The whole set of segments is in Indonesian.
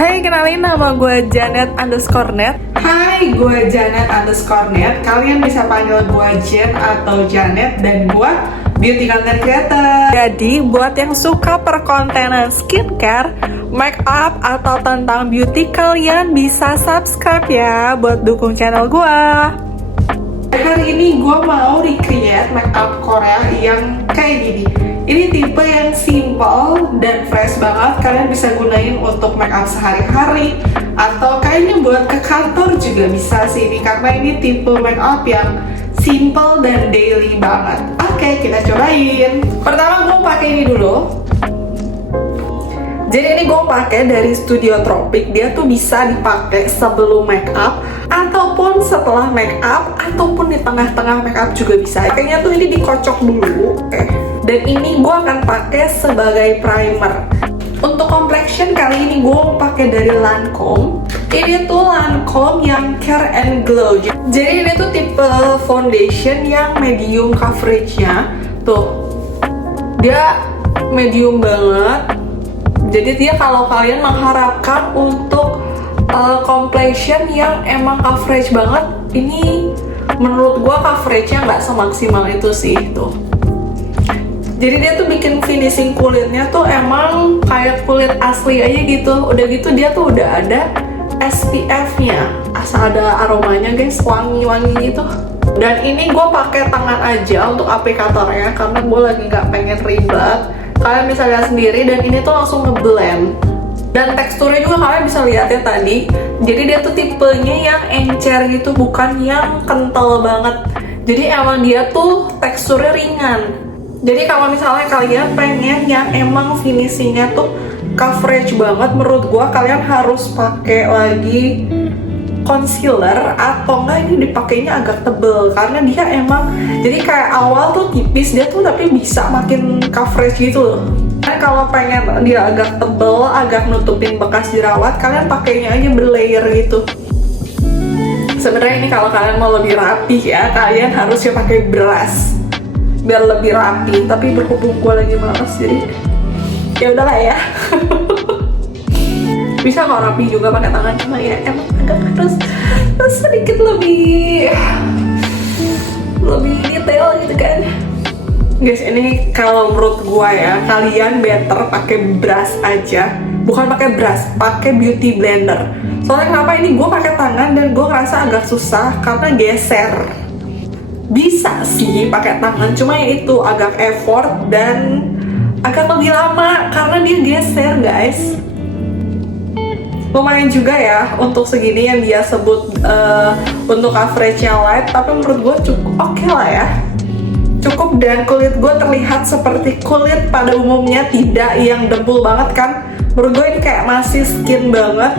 Hai, kenalin nama gue Janet_net. Hai, gue Janet_net. Kalian bisa panggil gue Jen atau Janet, dan gue beauty content creator. Jadi, buat yang suka perkontenan skincare, make up, atau tentang beauty, kalian bisa subscribe ya buat dukung channel gue. Hari ini gue mau recreate make up Korea yang kayak gini. Ini tipe yang simple dan fresh banget. Kalian bisa gunain untuk make up sehari-hari, atau kayaknya buat ke kantor juga bisa sih ini, karena ini tipe make up yang simple dan daily banget. Oke, kita cobain. Pertama gue pakai ini dulu. Jadi ini gue pakai dari Studio Tropic. Dia tuh bisa dipakai sebelum make up, ataupun setelah make up, ataupun di tengah-tengah make up juga bisa. Kayaknya tuh ini dikocok dulu. Dan ini gue akan pakai sebagai primer. Untuk complexion kali ini gue pakai dari Lancome. Ini tuh Lancome yang Care and Glow. Jadi ini tuh tipe foundation yang medium coveragenya. Tuh, dia medium banget. Jadi dia kalau kalian mengharapkan untuk complexion yang emang coverage banget, ini menurut gue coveragenya nggak semaksimal itu sih tuh. Jadi dia tuh bikin finishing kulitnya tuh emang kayak kulit asli aja gitu. Udah gitu dia tuh udah ada SPF-nya, asal ada aromanya guys, wangi-wangi gitu. Dan ini gue pakai tangan aja untuk aplikatornya karena gue lagi nggak pengen ribet. Kalian bisa lihat sendiri, dan ini tuh langsung ngeblend. Dan teksturnya juga kalian bisa lihat ya tadi. Jadi dia tuh tipenya yang encer gitu, bukan yang kental banget. Jadi emang dia tuh teksturnya ringan. Jadi kalau misalnya kalian pengen yang emang finishingnya tuh coverage banget, menurut gua kalian harus pakai lagi concealer, atau enggak ini dipakainya agak tebel, karena dia emang jadi kayak awal tuh tipis dia tuh, tapi bisa makin coverage gitu loh. Nah, kalau pengen dia agak tebel, agak nutupin bekas jerawat, kalian pakainya aja berlayer gitu. Sebenarnya ini kalau kalian mau lebih rapi ya, kalian harusnya pakai brush biar lebih rapi, tapi berhubung gue lagi males jadi ya udahlah ya. Bisa nggak rapi juga pakai tangan, cuma ya emang agak harus sedikit lebih detail gitu kan guys. Ini kalau menurut gue ya, kalian better pakai brush aja, bukan pakai brush, pakai beauty blender. Soalnya kenapa ini gue pakai tangan dan gue ngerasa agak susah karena geser. Bisa sih pakai tangan, cuma ya itu agak effort dan agak lebih lama karena dia geser guys. Lumayan juga ya untuk segini yang dia sebut untuk coverage-nya light, tapi menurut gue cukup oke lah ya. Cukup, dan kulit gue terlihat seperti kulit pada umumnya, tidak yang dempul banget kan. Menurut gue ini kayak masih skin banget.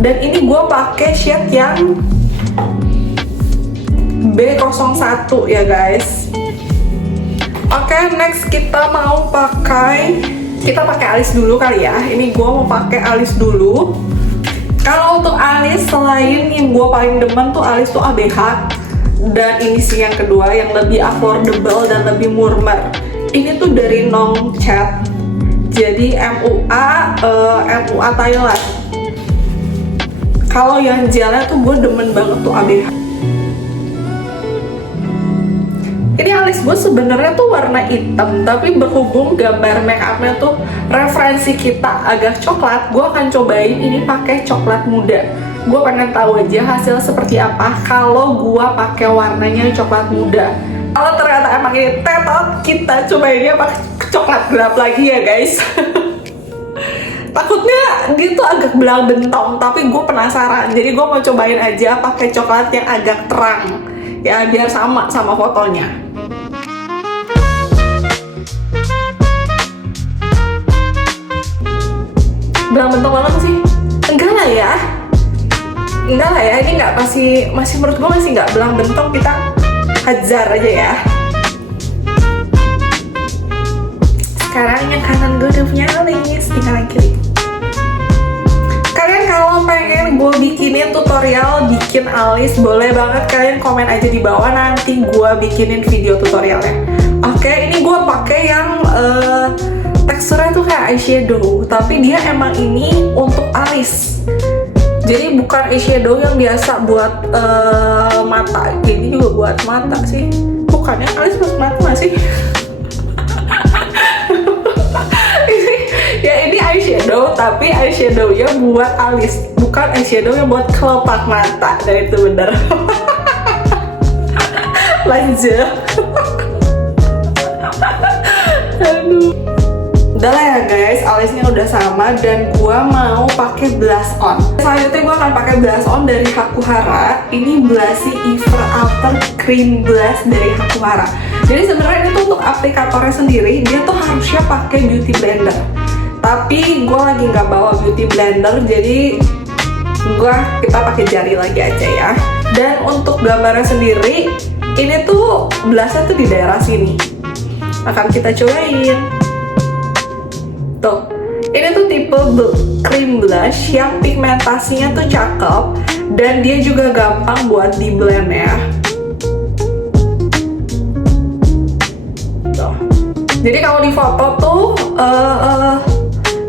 Dan ini gue pakai shade yang B01 ya guys. Oke, next kita pakai alis dulu kali ya. Ini gue mau pakai alis dulu. Kalau untuk alis, selain yang gue paling demen tuh alis tuh ABH, dan ini sih yang kedua yang lebih affordable dan lebih murmer. Ini tuh dari Nongchat. Jadi MUA Thailand. Kalau yang gelnya tuh gue demen banget tuh ABH. Ini alis gue sebenarnya tuh warna hitam, tapi berhubung gambar make upnya tuh referensi kita agak coklat, gue akan cobain ini pakai coklat muda. Gue pengen tahu aja hasil seperti apa kalau gue pakai warnanya coklat muda. Kalau ternyata emang ini tetot, kita cobainnya pakai coklat gelap lagi ya guys. Takutnya dia tuh agak belang bentong, tapi gue penasaran. Jadi gue mau cobain aja pakai coklat yang agak terang, ya biar sama fotonya. Belang bentong banget sih? Enggak lah ya, ini nggak, masih menurut gue masih nggak belang bentong. Kita hajar aja ya. Sekarang yang kanan gue udah punya alis, tinggal yang kiri. Kalian kalau pengen gue bikinin tutorial bikin alis, boleh banget kalian komen aja di bawah, nanti gue bikinin video tutorialnya. Oke, ini gue pakai yang teksturnya tuh kayak eyeshadow, tapi dia emang ini untuk alis. Jadi bukan eyeshadow yang biasa buat mata. Jadi juga buat mata sih. Bukannya alis buat mata nggak sih? ini eyeshadow, tapi eyeshadownya buat alis, bukan eyeshadow yang buat kelopak mata. Dan itu bener. Lanjut. Aduh. Udah lah ya guys, alisnya udah sama dan gua mau pakai blush on. Selanjutnya gua akan pakai blush on dari Hakuhara. Ini Blushy Ever After Cream Blush dari Hakuhara. Jadi sebenarnya itu untuk aplikatornya sendiri, dia tuh harusnya pakai beauty blender. Tapi gua lagi nggak bawa beauty blender, jadi kita pakai jari lagi aja ya. Dan untuk gambarnya sendiri, ini tuh blushnya tuh di daerah sini. Akan kita cobain. Tuh, ini tuh tipe cream blush yang pigmentasinya tuh cakep dan dia juga gampang buat di blend ya. Tuh. Jadi kalau di foto tuh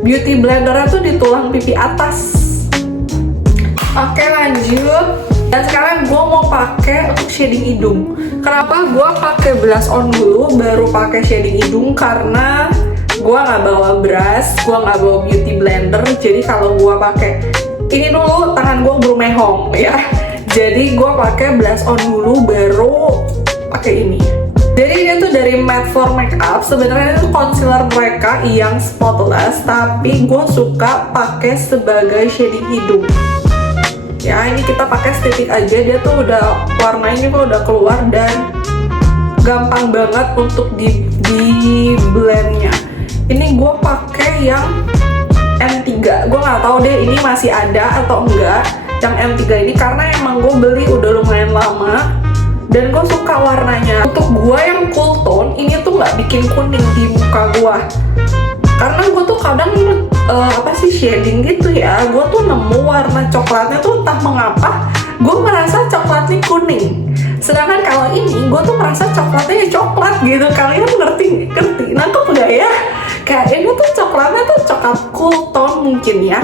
beauty blendernya tuh di tulang pipi atas. Oke, lanjut. Dan sekarang gue mau pakai untuk shading hidung. Kenapa gue pakai blush on dulu baru pakai shading hidung? Karena gue nggak bawa brush, gue nggak bawa beauty blender. Jadi kalau gue pakai ini dulu, tangan gue bermehong ya. Jadi gue pakai blush on dulu baru pakai ini. Jadi ini tuh dari Matte for Makeup. Sebenarnya itu concealer mereka yang spotless, tapi gue suka pakai sebagai shading hidung. Ya, ini kita pakai stick aja, dia tuh udah warnanya tuh udah keluar dan gampang banget untuk di blendnya. Ini gue pakai yang M3, gue nggak tahu deh ini masih ada atau enggak yang M3 ini, karena emang gue beli udah lumayan lama dan gue suka warnanya. Untuk gue yang cool tone, ini tuh nggak bikin kuning di muka gue, karena gue tuh kadang shading gitu ya, gue tuh nemu warna coklatnya tuh entah mengapa gue merasa coklatnya kuning, sedangkan kalau ini gue tuh merasa coklatnya ya coklat gitu. Kalian ngerti nangkep nggak ya? Kayak ini tuh coklatnya tuh coklat cool tone mungkin ya.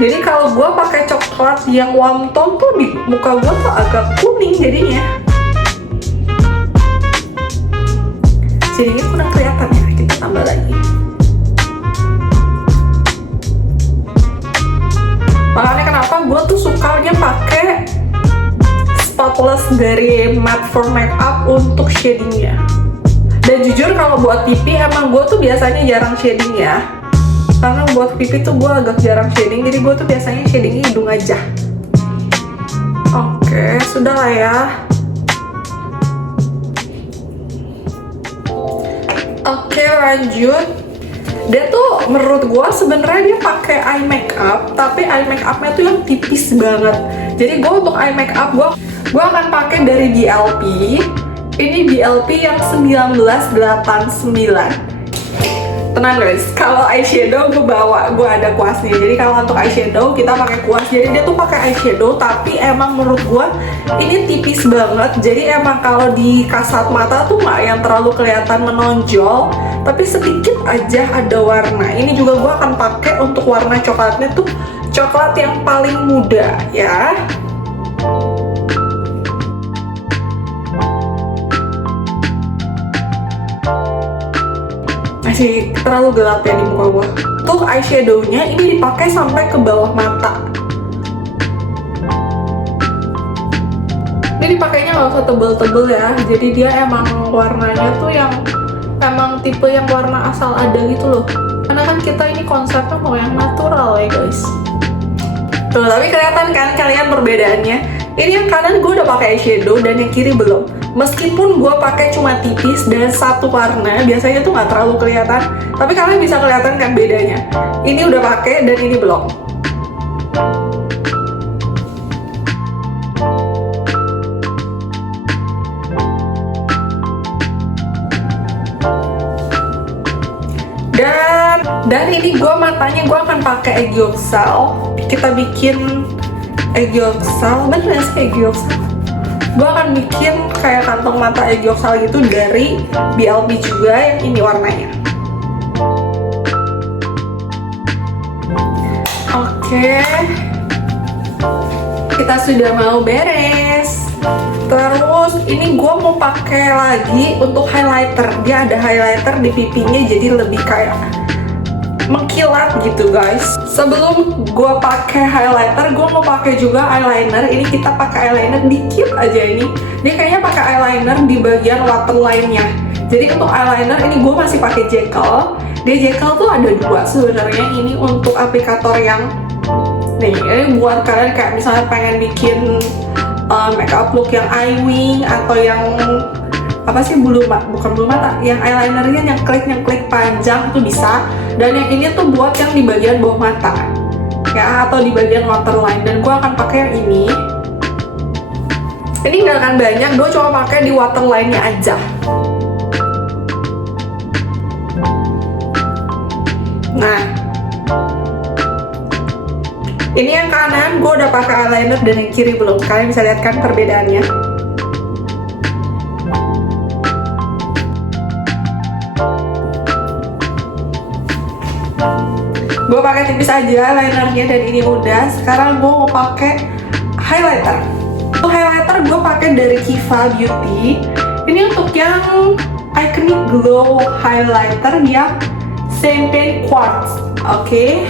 Jadi kalau gue pakai coklat yang warm tone tuh di muka gue tuh agak kuning jadinya. Jadinya kurang kelihatan ya, kita tambah lagi. Makanya kenapa gue tuh sukanya pakai spotless dari Matte for Makeup untuk shadingnya. Dan jujur kalau buat pipi emang gue tuh biasanya jarang shading ya, karena buat pipi tuh gue agak jarang shading, jadi gue tuh biasanya shading hidung aja. Oke, sudah lah ya. Oke, lanjut. Dia tuh menurut gue sebenarnya dia pakai eye makeup, tapi eye makeupnya tuh yang tipis banget. Jadi gue untuk eye makeup gue akan pakai dari BLP. Ini BLP yang 1989. Tenang guys, kalau eyeshadow gue ada kuasnya. Jadi kalau untuk eyeshadow kita pakai kuas. Jadi dia tuh pakai eyeshadow, tapi emang menurut gue ini tipis banget. Jadi emang kalau di kasat mata tuh nggak yang terlalu kelihatan menonjol, tapi sedikit aja ada warna. Ini juga gue akan pakai untuk warna coklatnya tuh coklat yang paling muda ya. Masih terlalu gelap ya di muka gue. Untuk eyeshadownya ini dipakai sampai ke bawah mata. Ini dipakainya nggak usah tebel-tebel ya. Jadi dia emang warnanya tuh yang emang tipe yang warna asal ada gitu loh. Karena kan kita ini konsepnya mau yang natural ya guys. Tuh, tapi kelihatan kan kalian perbedaannya? Ini yang kanan gue udah pakai eyeshadow dan yang kiri belum. Meskipun gue pakai cuma tipis dan satu warna, biasanya tuh nggak terlalu kelihatan. Tapi kalian bisa kelihatan kan bedanya. Ini udah pakai dan ini belum. Dan ini gue matanya gue akan pakai Egyoxal. Kita bikin Egyoxal, bener gak sih Egyoxal? Gue akan bikin kayak kantong mata Egyoxal gitu dari BLP juga yang ini warnanya. Oke, kita sudah mau beres. Terus ini gue mau pakai lagi untuk highlighter. Dia ada highlighter di pipinya, jadi lebih kayak mengkilat gitu guys. Sebelum gue pakai highlighter, gue mau pakai juga eyeliner. Ini kita pakai eyeliner dikit aja ini. Dia kayaknya pakai eyeliner di bagian waterline-nya. Jadi untuk eyeliner ini gue masih pakai Jekyll. Dia Jekyll tuh ada dua sebenarnya. Ini untuk aplikator yang nih, ini buat kalian kayak misalnya pengen bikin makeup look yang eye wing atau yang apa sih, bukan bulu mata, yang eyelinernya yang klik panjang itu bisa. Dan yang ini tuh buat yang di bagian bawah mata ya, atau di bagian waterline. Dan gue akan pakai yang ini. Ini nggak akan banyak, gue cuma pakai di waterline-nya aja. Nah, ini yang kanan gue udah pakai eyeliner dan yang kiri belum. Kalian bisa lihat kan perbedaannya. Gue pakai tipis aja eyelinernya dan ini udah. Sekarang gue mau pakai highlighter. Untuk highlighter gue pakai dari Kiva Beauty. Ini untuk yang Iconic Glow highlighter yang Champagne Quartz. Oke.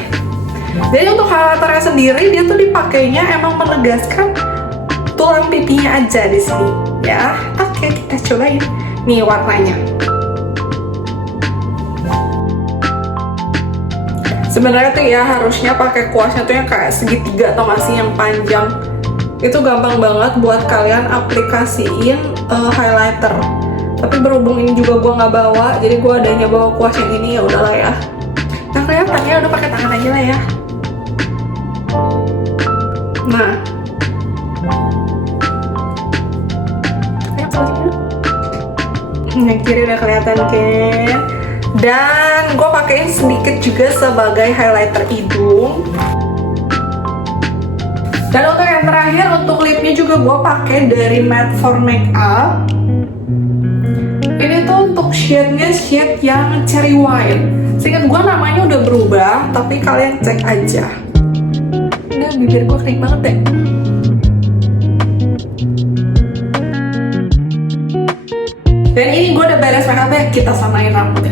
Jadi untuk highlighternya sendiri dia tuh dipakainya emang menegaskan tulang pipinya aja di sini ya. Oke, kita cobain nih warnanya. Sebenarnya tuh ya harusnya pakai kuasnya tuh yang kayak segitiga atau masih yang panjang. Itu gampang banget buat kalian aplikasiin highlighter. Tapi berhubung ini juga gue nggak bawa, jadi gue adanya bawa kuas yang ini, ya udahlah ya. Nah kelihatannya udah pakai tangan aja lah ya. Nah, yang kiri udah kelihatan kan? Dan gue pakein sedikit juga sebagai highlighter hidung. Dan untuk yang terakhir, untuk lipnya juga gue pakai dari Matte for Makeup. Ini tuh untuk shade-nya shade yang cherry wine. Seingat gue namanya udah berubah, tapi kalian cek aja. Udah, bibir gue kering banget deh. Dan ini gue udah beres makeup-nya, kita samain rambutnya.